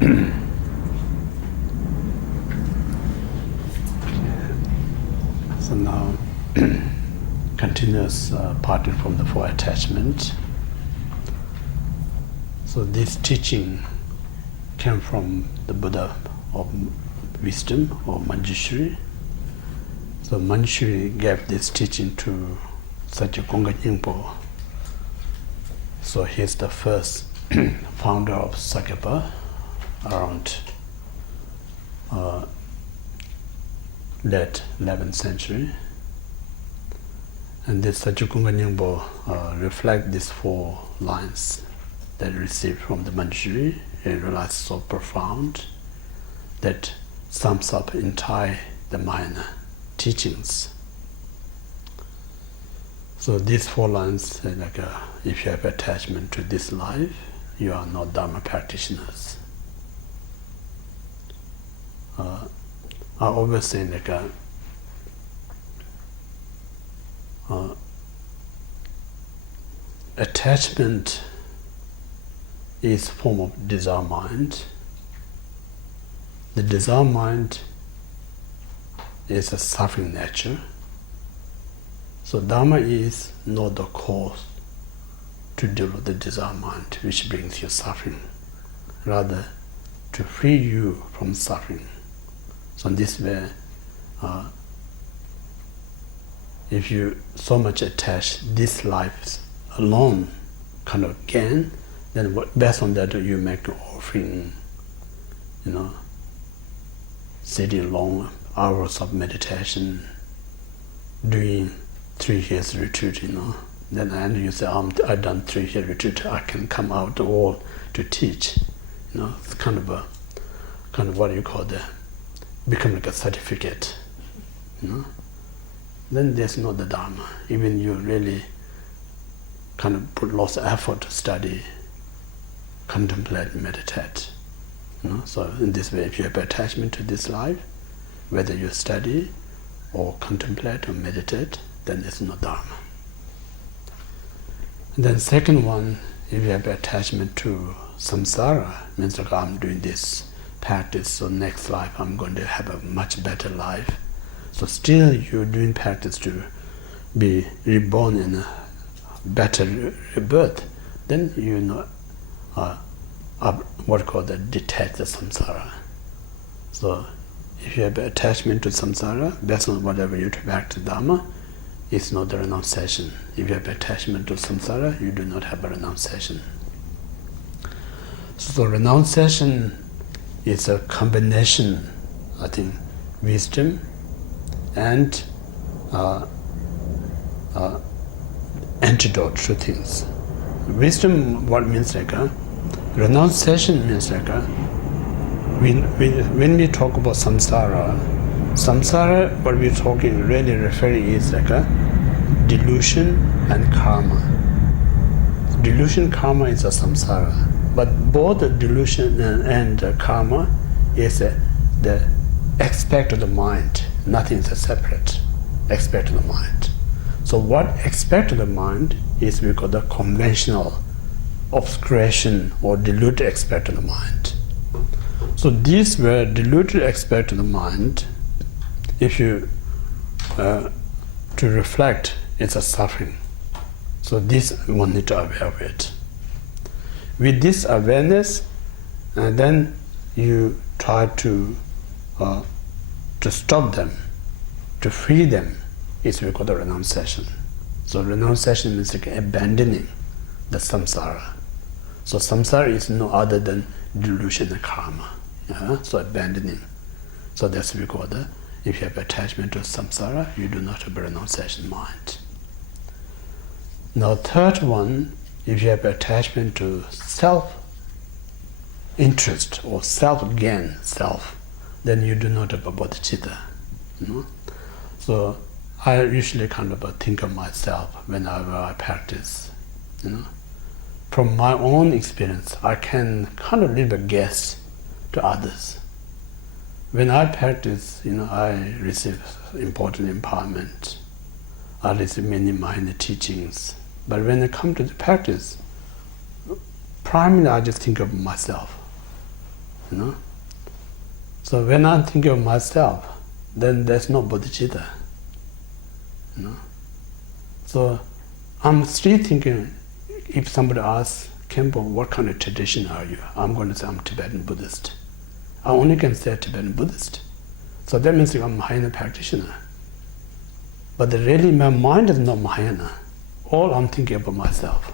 So now, continuous parting from the four attachments. So this teaching came from the Buddha of wisdom, or Manjushri. So Manjushri gave this teaching to Sachen Kunga Nyingpo. So he's the first founder of Sakapa around late 11th century. And this Sachen Kunga Nyingpo reflect these four lines that he received from the Manjushri. He realized so profound that sums up entire the minor teachings. So these four lines say like, if you have attachment to this life, you are not Dharma practitioners. I always say like, attachment is form of desire mind. The desire mind is a suffering nature. So Dharma is not the cause to deal with the desire mind which brings you suffering, rather to free you from suffering. So in this way, if you so much attach this life alone kind of gain, then based on that you make an offering, sitting long hours of meditation, doing 3 years retreat, Then and you say, I've done 3 years retreat, I can come out the world to teach. It's kind of what you call become like a certificate. Then there's not the Dharma. Even you really kind of put lots of effort to study, contemplate, meditate. So in this way, if you have attachment to this life, whether you study or contemplate or meditate, then it's no Dharma. And then second one, if you have attachment to samsara, means like I'm doing this practice, so next life I'm going to have a much better life. So still you're doing practice to be reborn in a better rebirth, then what called detach the samsara. So if you have attachment to samsara, based on whatever you practice Dharma, it's not a renunciation. If you have attachment to samsara, you do not have a renunciation. So renunciation is a combination, I think, wisdom and antidote to things. Wisdom, what means like renunciation means like when we talk about samsara, what we're talking really referring is like a delusion and karma. Delusion, karma is a samsara, but both the delusion and karma is the aspect of the mind. Nothing is a separate aspect of the mind. So what aspect of the mind is we call the conventional obscuration or deluded aspect of the mind. So these were deluded aspect of the mind. If you to reflect, it's a suffering. So this one need to aware of it. With this awareness, then you try to stop them, to free them, is we call the renunciation. So renunciation means like abandoning the samsara. So samsara is no other than delusion and karma. So abandoning. So that's what we call if you have attachment to samsara, you do not have a renunciation mind. Now third one, if you have attachment to self-interest or self-gain, then you do not have a bodhicitta. So I usually kind of think of myself whenever I practice. From my own experience, I can kind of leave a guess to others. When I practice, I receive important empowerment. I receive many minor teachings. But when I come to the practice, primarily I just think of myself. you know. So when I'm thinking of myself, then there's no bodhicitta, you know. So I'm still thinking, if somebody asks, Khenpo, what kind of tradition are you? I'm going to say I'm Tibetan Buddhist. I only can say Tibetan Buddhist. So that means I'm a Mahayana practitioner. But really my mind is not Mahayana. All I'm thinking about myself.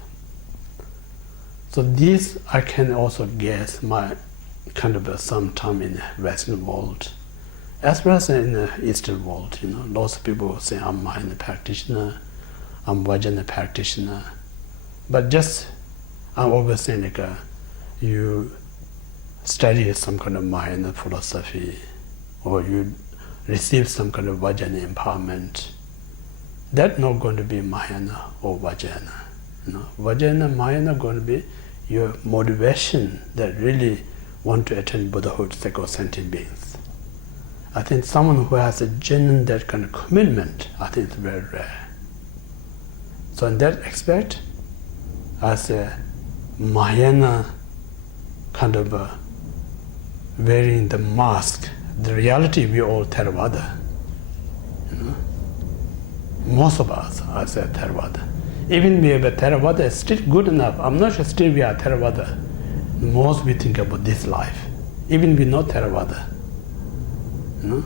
So this I can also guess my kind of sometime in the Western world, as well as in the Eastern world. You know, lots of people say I'm Mahayana practitioner, I'm Vajrayana practitioner. But just I'm always saying like you study some kind of Mahayana philosophy, or you receive some kind of Vajrayana empowerment. That's not going to be Mahayana or Vajrayana. You know, Vajrayana, Mahayana going to be your motivation that really want to attain Buddhahood, like sentient beings. I think someone who has a genuine that kind of commitment, I think it's very rare. So in that aspect, as a Mahayana kind of wearing the mask, the reality we all Theravada. You know? Most of us are say Theravada. Even we have a Theravada is still good enough. I'm not sure still we are Theravada. Most we think about this life. Even we know Theravada. You know?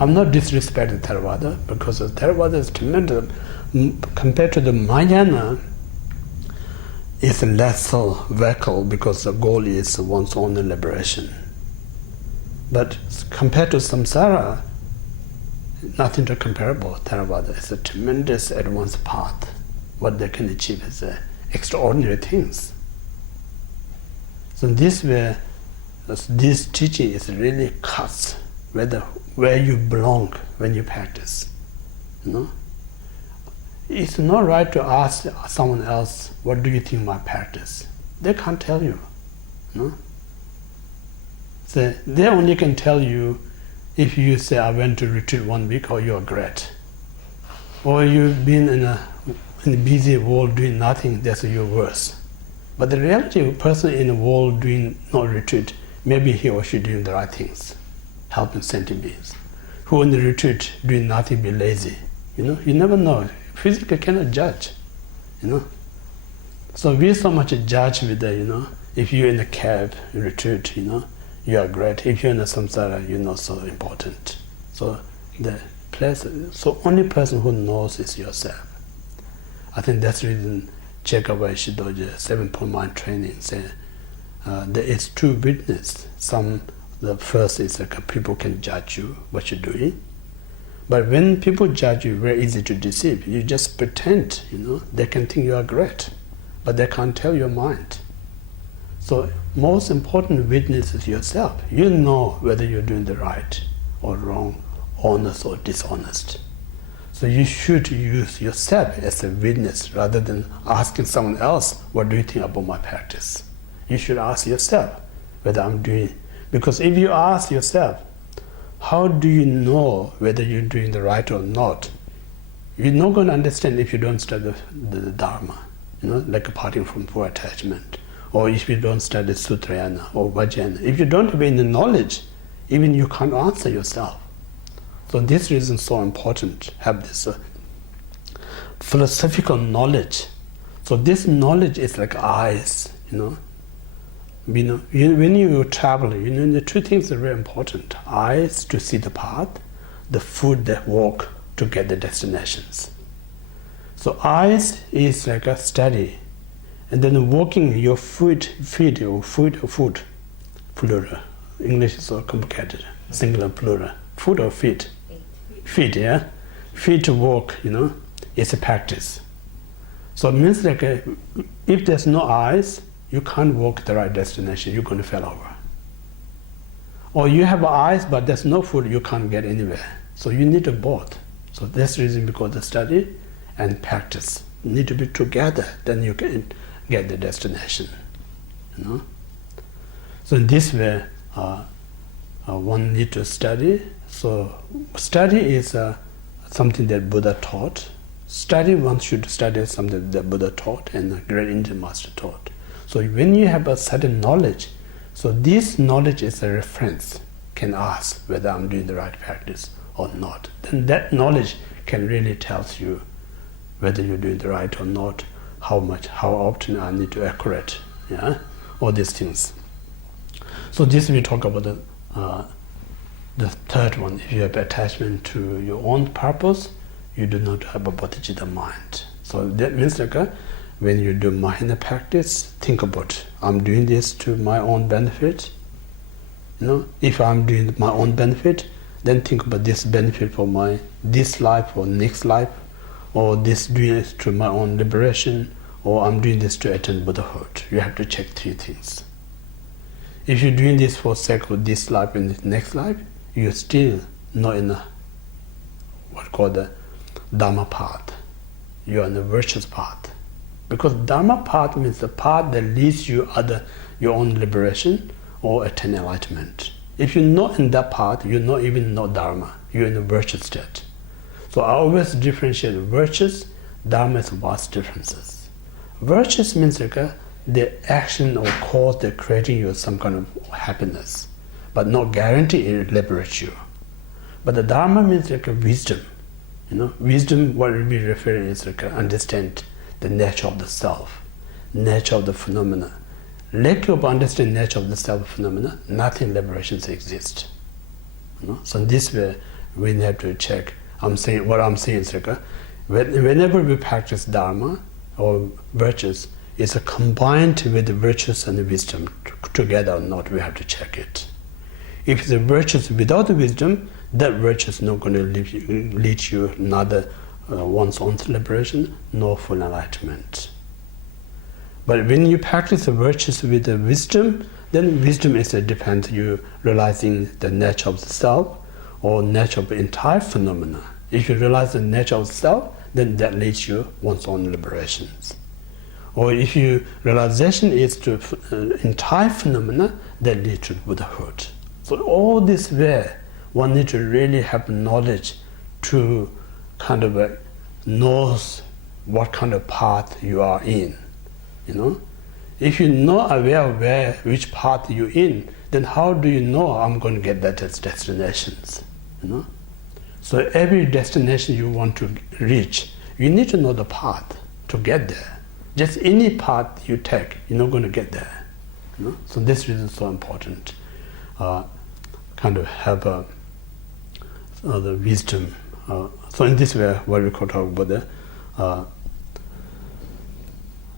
I'm not disrespecting Theravada because Theravada is tremendous. Compared to the Mahayana, it's a lesser vehicle because the goal is one's own liberation. But compared to samsara, nothing to comparable. Theravada is a tremendous advanced path. What they can achieve is extraordinary things. So in this way, this teaching is really cuts where you belong when you practice. You know, it's not right to ask someone else, "What do you think my practice?" They can't tell you. You know? So they only can tell you if you say, "I went to retreat 1 week," or "You're great," or "You've been in a busy world doing nothing," that's you're worse. But the reality of a person in a world doing no retreat, maybe he or she doing the right things, helping sentient beings. Who in the retreat doing nothing, be lazy. You know, you never know. Physically cannot judge. You know. So we so much judge with the, you know, if you're in a cab retreat, you know, you are great. If you're in a samsara, you're not so important. So the place, so only person who knows is yourself. I think that's the reason Chekawa Ishidoji 7-point mind training said there is true witness. The first is like people can judge you what you're doing, but when people judge you, very easy to deceive. You just pretend, you know. They can think you are great, but they can't tell your mind. So most important witness is yourself. You know whether you're doing the right or wrong, honest or dishonest. So you should use yourself as a witness rather than asking someone else, "What do you think about my practice?" You should ask yourself whether I'm doing. Because if you ask yourself, how do you know whether you're doing the right or not? You're not going to understand if you don't study the Dharma, you know, like parting from poor attachment, or if you don't study Sutrayana or Vajrayana. If you don't have any knowledge, even you can't answer yourself. So this reason is so important, have this philosophical knowledge. So this knowledge is like eyes, you know. When you travel, you know, the two things are very important. Eyes to see the path, the foot that walk to get the destinations. So eyes is like a study, and then walking your feet or foot, plural. English is so complicated, singular, plural. Foot or feet? Feet, yeah? Feet to walk, you know, it's a practice. So it means like if there's no eyes, you can't walk the right destination, you're going to fall over. Or you have eyes, but there's no food, you can't get anywhere. So you need both. So that's the reason because the study and practice need to be together, then you can get the destination. You know? So in this way, one need to study. So study is something that Buddha taught. One should study something that Buddha taught and the great Indian master taught. So when you have a certain knowledge, So this knowledge is a reference, can ask whether I'm doing the right practice or not. Then that knowledge can really tell you whether you're doing the right or not, how much, how often I need to accurate, yeah, all these things. So this we talk about the third one. If you have attachment to your own purpose, you do not have a bodhicitta mind. So that means like when you do mindfulness practice, think about, I'm doing this to my own benefit. You know, if I'm doing my own benefit, then think about this benefit for this life or next life, or this doing it to my own liberation, or I'm doing this to attain Buddhahood. You have to check three things. If you're doing this for sake of this life and the next life, you're still not in what called the Dharma path. You are in the virtuous path. Because Dharma path means the path that leads you either your own liberation or attain enlightenment. If you're not in that path, you're not even know Dharma. You're in a virtuous state. So I always differentiate virtuous, Dharma is vast differences. Virtuous means like the action or cause that creating you some kind of happiness, but not guarantee it liberates you. But the Dharma means like a wisdom. You know, wisdom, what we refer is like understand the nature of the self, nature of the phenomena. Lack of understanding nature of the self phenomena, nothing liberations exist. You know? So in this way, we have to check. What I'm saying is like whenever we practice Dharma or virtues, it's a combined with the virtues and the wisdom together or not. We have to check it. If it's a virtues without the wisdom, that virtue is not going to lead you neither one's own liberation nor full enlightenment. But when you practice the virtues with the wisdom, then wisdom is depends you realizing the nature of the self or nature of the entire phenomena. If you realize the nature of the self, then that leads you one's own liberations. Or if your realization is to entire phenomena, that leads to Buddhahood. So all this way, one needs to really have knowledge to kind of knows what kind of path you are in. You know, if you're not aware of which path you're in, then how do you know I'm going to get that as destinations? You know, so every destination you want to reach, you need to know the path to get there. Just any path you take, you're not going to get there. You know? So this reason is so important. Kind of have the wisdom. So in this way, what we could talk about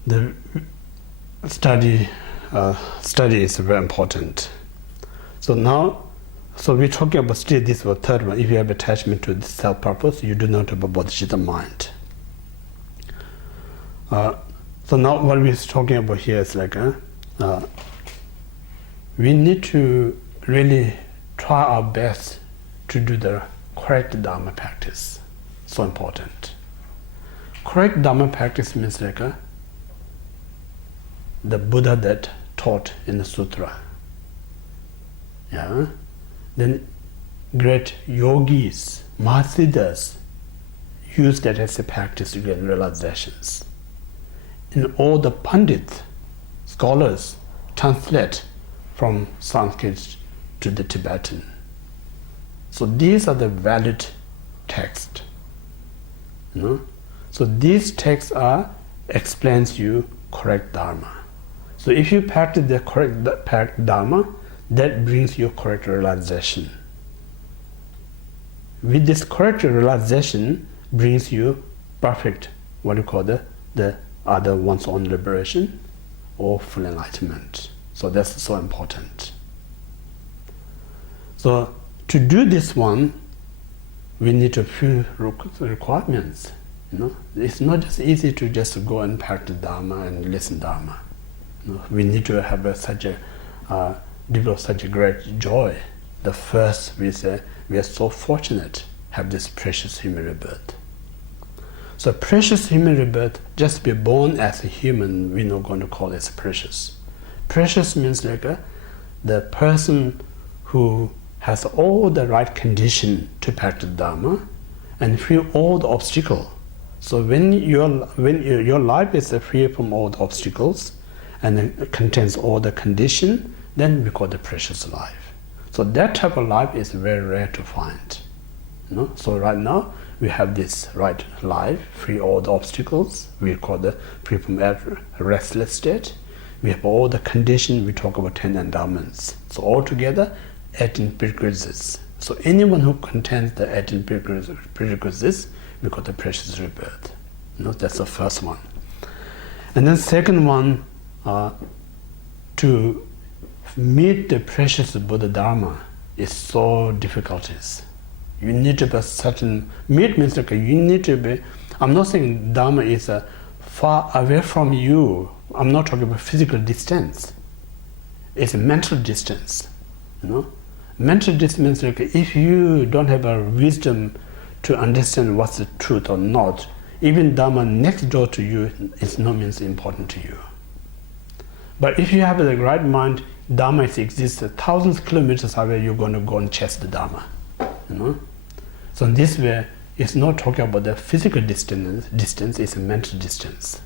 the study is very important. So now, we're talking about still this was third one. If you have attachment to the self purpose, you do not have a bodhicitta mind. So now what we're talking about here is like we need to really try our best to do the correct Dharma practice. So important. Correct Dharma practice means like the Buddha that taught in the sutra. Yeah. Then great yogis, mahasiddhas use that as a practice to get realizations. And all the Pandits, scholars, translate from Sanskrit to the Tibetan. So these are the valid texts. You know? So these texts explains you correct Dharma. So if you practice the correct Dharma, that brings you correct realization. With this correct realization brings you perfect, what you call the other one's own liberation or full enlightenment. So that's so important. So to do this one, we need a few requirements. You know, it's not just easy to just go and practice Dharma and listen Dharma. You know, we need to have develop such a great joy. The first, we say, we are so fortunate have this precious human rebirth. So precious human rebirth, just be born as a human, we're not going to call it precious. Precious means like the person who has all the right condition to practice Dharma and free all the obstacles. So when your life is free from all the obstacles and it contains all the condition, then we call the precious life. So that type of life is very rare to find. So right now we have this right life, free all the obstacles. We call the free from restless state. We have all the conditions. We talk about 10 endowments. So altogether, 18 prerequisites. So anyone who contains the 18 prerequisites, we call the precious rebirth. That's the first one. And then second one, to meet the precious Buddha Dharma is so difficult. You need to be certain. Meet means like you need to be. I'm not saying Dharma is far away from you. I'm not talking about physical distance. It's a mental distance. Mental distance means like if you don't have a wisdom to understand what's the truth or not, even Dharma next door to you is no means important to you. But if you have the right mind, Dharma exists thousands of kilometers away. You're going to go and chase the Dharma. So in this way, it's not talking about the physical distance, it's a mental distance.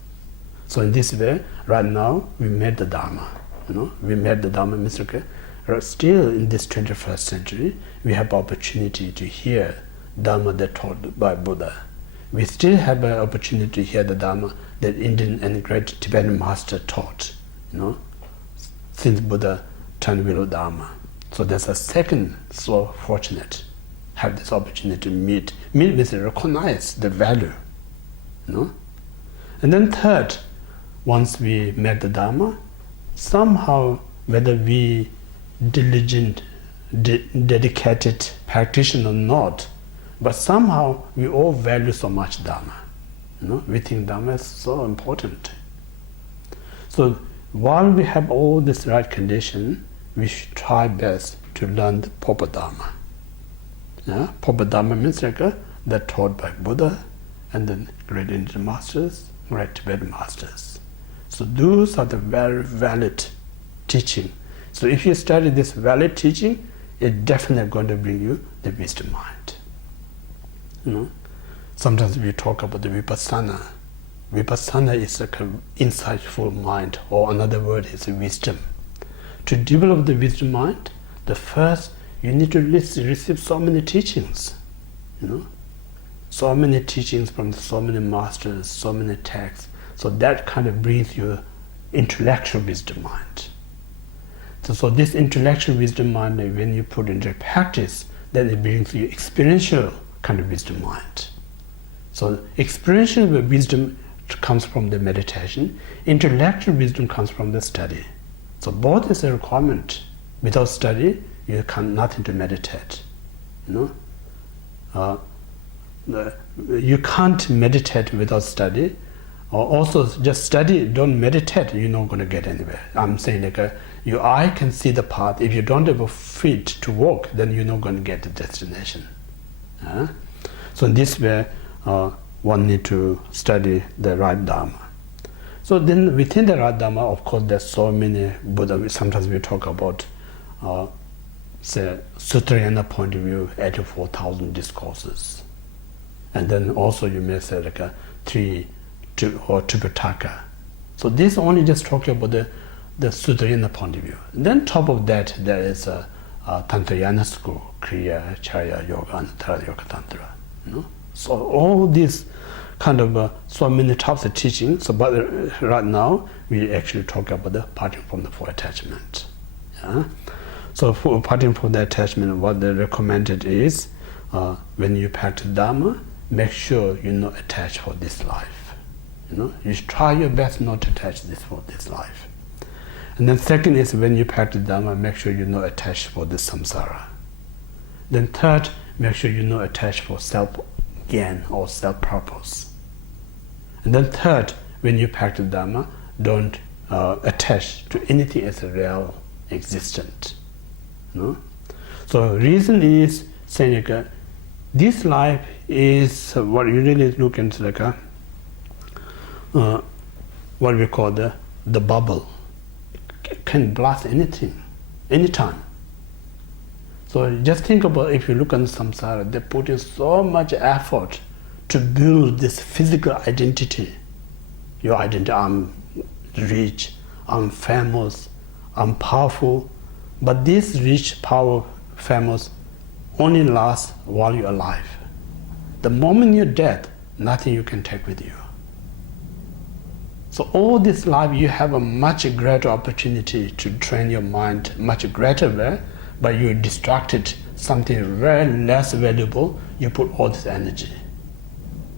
So in this way, right now, we made the Dharma. We made the Dharma means okay, still in this 21st century, we have opportunity to hear Dharma that taught by Buddha. We still have an opportunity to hear the Dharma that Indian and great Tibetan master taught, since Buddha turned wheel of Dharma. So that's a second, so fortunate, have this opportunity to meet means to recognize the value. And then third, once we met the Dharma, somehow, whether we diligent, dedicated practitioner or not, but somehow we all value so much Dharma. We think Dharma is so important. So while we have all this right condition, we should try best to learn the proper Dharma. Proper Dharma means like that taught by Buddha and then great Indian masters, great Tibetan masters. So those are the very valid teaching. So if you study this valid teaching, it's definitely going to bring you the wisdom mind. Sometimes we talk about the vipassana. Vipassana is like an insightful mind, or another word is wisdom. To develop the wisdom mind, the first, you need to receive so many teachings. So many teachings from so many masters, so many texts. So that kind of brings you intellectual wisdom mind. So this intellectual wisdom mind, when you put into practice, then it brings you experiential kind of wisdom mind. So experiential wisdom comes from the meditation. Intellectual wisdom comes from the study. So both is a requirement. Without study, you can nothing to meditate. You can't meditate without study. Or also just study, don't meditate, you're not going to get anywhere. I'm saying like your eye can see the path. If you don't have a feet to walk, then you're not going to get the destination. So in this way, one need to study the right Dharma. So then within the right Dharma, of course, there's so many Buddha. Sometimes we talk about, say, Sutrayana point of view, 84,000 discourses. And then also you may say like or Tipitaka. So this only just talking about the Sutrayana point of view. Then top of that, there is a Tantrayana school, Kriya, Charya, Yoga, and Tara Yoga Tantra. So all these kind of so many types of teaching. So but right now we actually talk about the parting from the four attachment. So for parting from the attachment, what they recommended is when you practice Dharma, make sure you're not attached for this life. You should try your best not to attach this for this life. And then second is when you practice Dharma, make sure you're not attached for this samsara. Then third, make sure you're not attached for self-gain or self-purpose. And then third, when you practice Dharma, don't attach to anything as a real existent. So reason is saying like, this life is what you really look into like what we call the bubble. It can blast anything, anytime. So just think about if you look on samsara, they put in so much effort to build this physical identity. Your identity, I'm rich, I'm famous, I'm powerful, But this rich, power, famous only lasts while you're alive. The moment you're dead, nothing you can take with you. So all this life you have a much greater opportunity to train your mind much greater way, but you're distracted, something very less valuable, you put all this energy.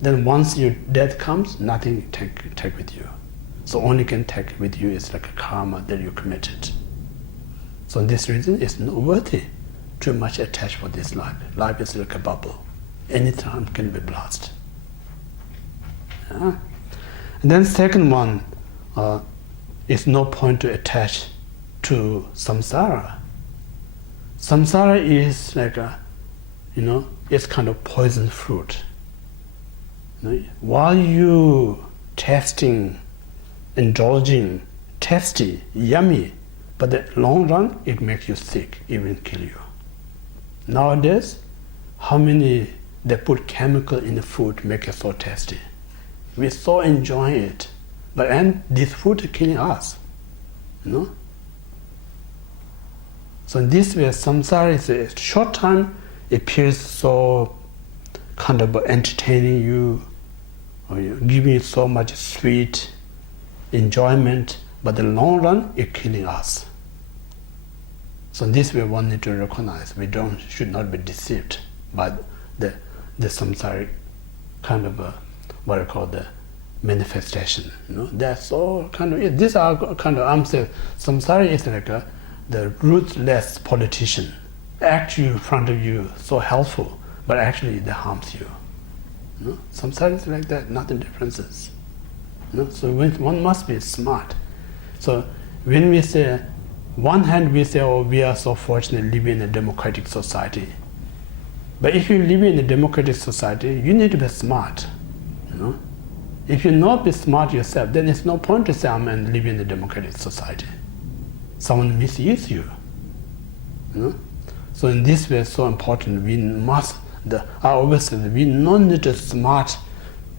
Then once your death comes, nothing you take with you. So only can take with you is like a karma that you committed. So this reason it's not worthy too much attached for this life. Life is like a bubble. Anytime can be blast. Yeah? And then second one is no point to attach to samsara. Samsara is like a, it's kind of poison fruit. While you tasting, indulging, tasty, yummy, but the long run it makes you sick, even kill you. Nowadays, how many they put chemical in the food make it so tasty? We so enjoy it, but and this food is killing us, So in this way, samsara is a short time, it appears so kind of entertaining you, or giving you so much sweet enjoyment, but the long run, it's killing us. So in this way, one need to recognize we should not be deceived by the samsaric kind of what I call the manifestation. That's all kind of. These are kind of. I'm saying samsara is like the ruthless politician. Act you in front of you so helpful, but actually it harms you. Samsara is like that. Nothing differences. So one must be smart. So when we say, one hand we say, oh, we are so fortunate living in a democratic society. But if you live in a democratic society, you need to be smart. If you not be smart yourself, then it's no point to say I'm living in a democratic society. Someone misuse you. So in this way, it's so important. We must. I always say we not need to smart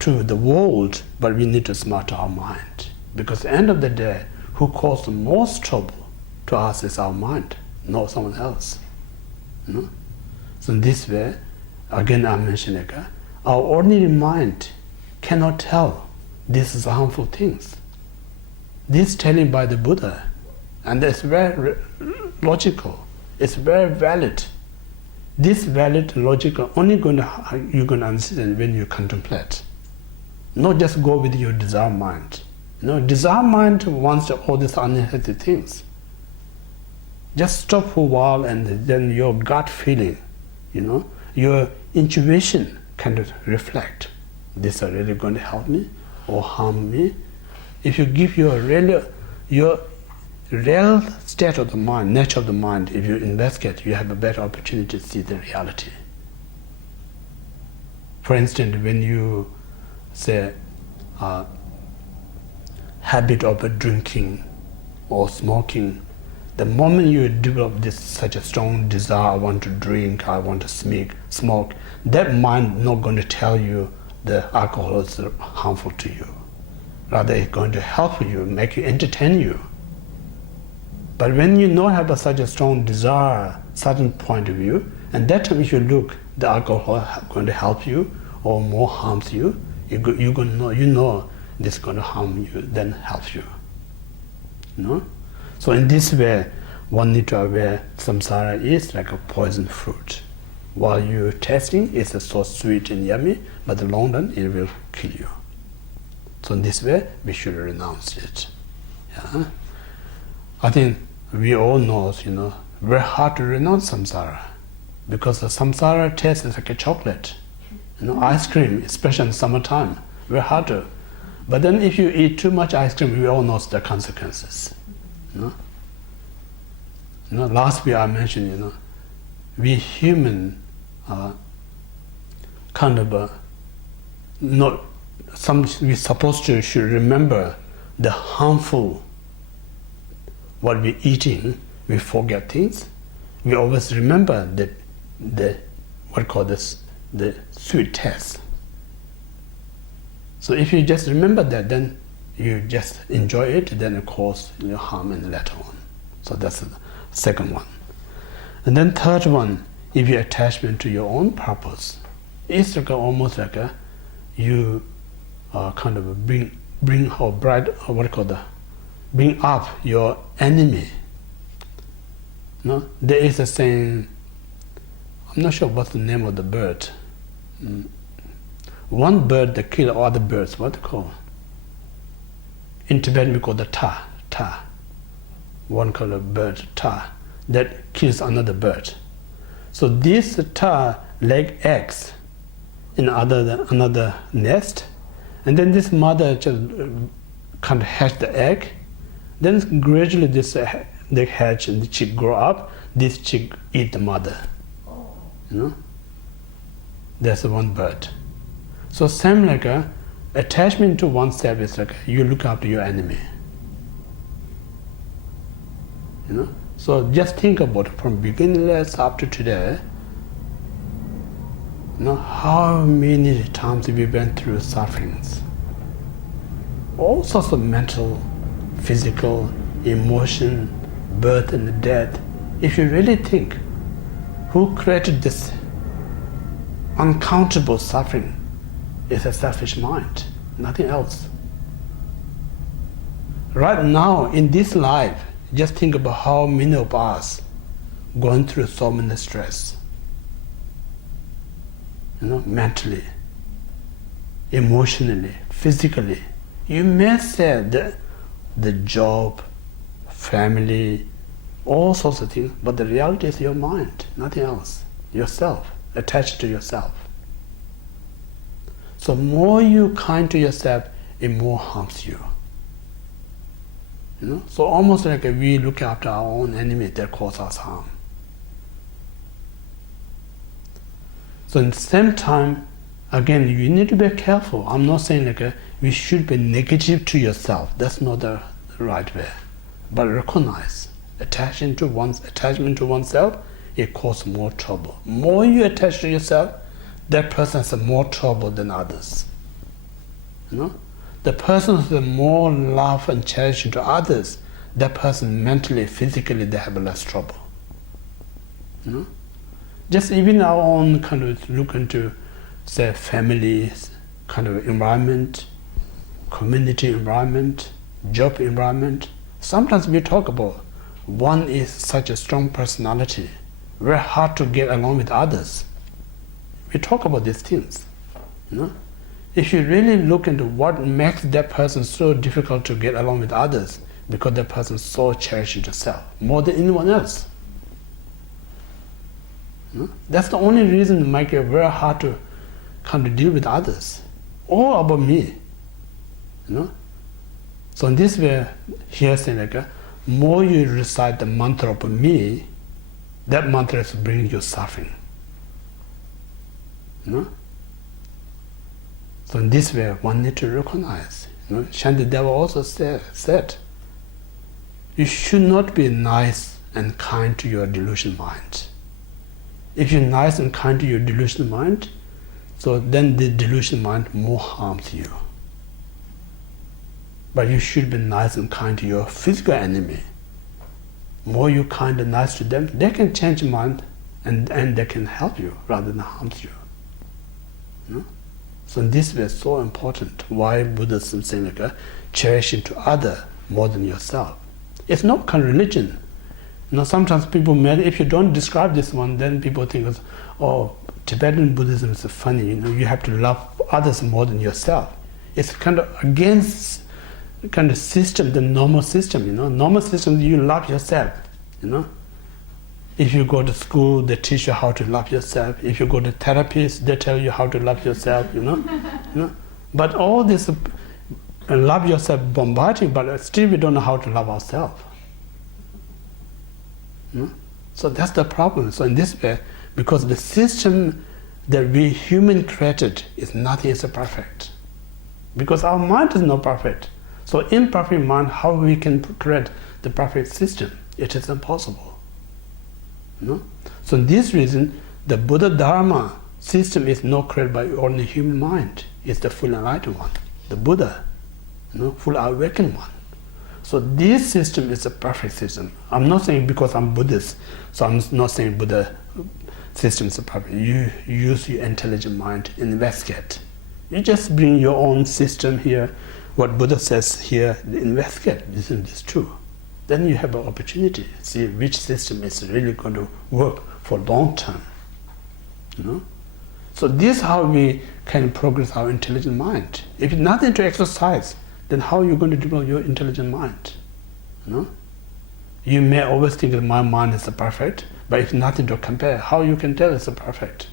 to the world, but we need to smart to our mind. Because at the end of the day, who causes the most trouble to us is our mind, not someone else. So in this way, again I mentioned again, our ordinary mind cannot tell this is harmful things. This telling by the Buddha, and it's very logical, it's very valid. This valid, logical, only you're going to understand when you contemplate. Not just go with your desire mind. Desire mind wants all these unhealthy things. Just stop for a while and then your gut feeling, your intuition kind of reflect. This is really going to help me or harm me. If you give your real state of the mind, nature of the mind, if you investigate, you have a better opportunity to see the reality. For instance, when you say habit of drinking or smoking, the moment you develop such a strong desire, I want to drink, I want to smoke, that mind not going to tell you the alcohol is harmful to you. Rather, it's going to help you, make you entertain you. But when you not have such a strong desire, certain point of view, and that time if you look, the alcohol is going to help you or more harms you, you're going to know this is going to harm you, then help you. So in this way, one need to aware samsara is like a poison fruit. While you're tasting, it's so sweet and yummy, but the long run, it will kill you. So in this way, we should renounce it. Yeah? I think we all know, very hard to renounce samsara, because the samsara tastes like a chocolate. Ice cream, especially in summertime, very hard to. But then if you eat too much ice cream, we all know the consequences. Last week I mentioned, we human kind of we're supposed to should remember the harmful what we're eating. We forget things. We always remember the sweet taste. So if you just remember that, then you just enjoy it, then it causes harm and later on. So that's the second one. And then third one, if your attachment to your own purpose, it's like almost like you kind of bring or bright, or what do you call that? Bring up your enemy. No, there is a saying. I'm not sure what's the name of the bird. One bird that kills other birds. What do you call? In Tibetan we call the ta. One kind of bird, ta, that kills another bird. So this ta lay eggs in another nest, and then this mother just kind of hatch the egg. Then gradually they hatch and the chick grow up. This chick eat the mother. You know, that's one bird. So same like attachment to oneself is like you look after your enemy. You know, so just think about it from beginningless up to today. You know, how many times we went through sufferings, all sorts of mental, physical, emotion, birth and death. If you really think, who created this uncountable suffering? It's a selfish mind, nothing else. Right now, in this life, just think about how many of us going through so many stress. You know, mentally, emotionally, physically. You may say the job, family, all sorts of things, but the reality is your mind, nothing else. Yourself, attached to yourself. So more you kind to yourself, it more harms you. You know? So almost like we look after our own enemy that cause us harm. So at the same time, again, you need to be careful. I'm not saying like we should be negative to yourself. That's not the right way. But recognize attachment to oneself, it causes more trouble. More you attach to yourself, that person has more trouble than others. You know? The person who has more love and charity to others, that person mentally, physically, they have less trouble. You know? Just even our own kind of look into, say, family kind of environment, community environment, job environment. Sometimes we talk about one is such a strong personality, very hard to get along with others. We talk about these things. You know? If you really look into what makes that person so difficult to get along with others, because that person so cherishes himself more than anyone else. You know? That's the only reason it makes it very hard to kind of deal with others. All about me. You know? So in this way, here saying like, more you recite the mantra of me, that mantra is bringing you suffering. You know? So in this way, one need to recognize. You know, Shantideva also said, you should not be nice and kind to your delusional mind. If you're nice and kind to your delusional mind, so then the delusional mind more harms you. But you should be nice and kind to your physical enemy. More you kind and nice to them, they can change your mind and they can help you rather than harm you. You know? So in this way, it's so important. Why Buddhism saying like cherishing to other more than yourself. It's not kind of religion. You know, sometimes people may, if you don't describe this one, then people think, oh, Tibetan Buddhism is funny. You know, you have to love others more than yourself. It's kind of against the kind of system, the normal system. You know, normal system you love yourself. You know, if you go to school, they teach you how to love yourself. If you go to therapists, they tell you how to love yourself. You know, you know. But all this love yourself bombarding, but still we don't know how to love ourselves. You know? So that's the problem. So in this way, because the system that we human created is nothing is perfect. Because our mind is not perfect. So imperfect mind, how we can create the perfect system? It is impossible. You know? So in this reason, the Buddha Dharma system is not created by only human mind. It's the full enlightened one, the Buddha, you know, full awakened one. So this system is a perfect system. I'm not saying because I'm Buddhist, so I'm not saying Buddha system is perfect. You use your intelligent mind, investigate. You just bring your own system here. What Buddha says here, investigate. Isn't this true? Then you have an opportunity. See which system is really going to work for long term. You know? So this is how we can progress our intelligent mind. If it's nothing to exercise, then how are you going to develop your intelligent mind? You know? You may always think that my mind is perfect, but if nothing to compare, how you can tell it's perfect?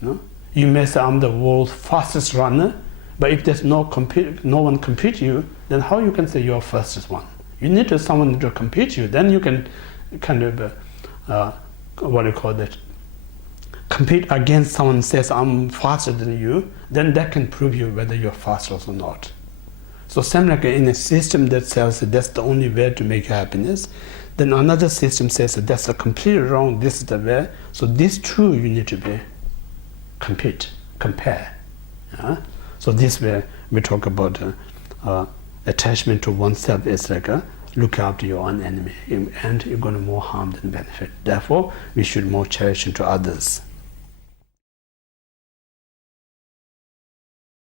You know? You may say I'm the world's fastest runner, but if there's no one compete you, then how you can say you're fastest one? You need to someone to compete you, then you can kind of what do you call that? Compete against someone says I'm faster than you, then that can prove you whether you're faster or not. So same like in a system that says that that's the only way to make you happiness, then another system says that that's completely wrong, this is the way. So these two you need to be compare. Yeah? So this way we talk about attachment to oneself is like look after your own enemy, and you're going to more harm than benefit. Therefore, we should more cherish to others.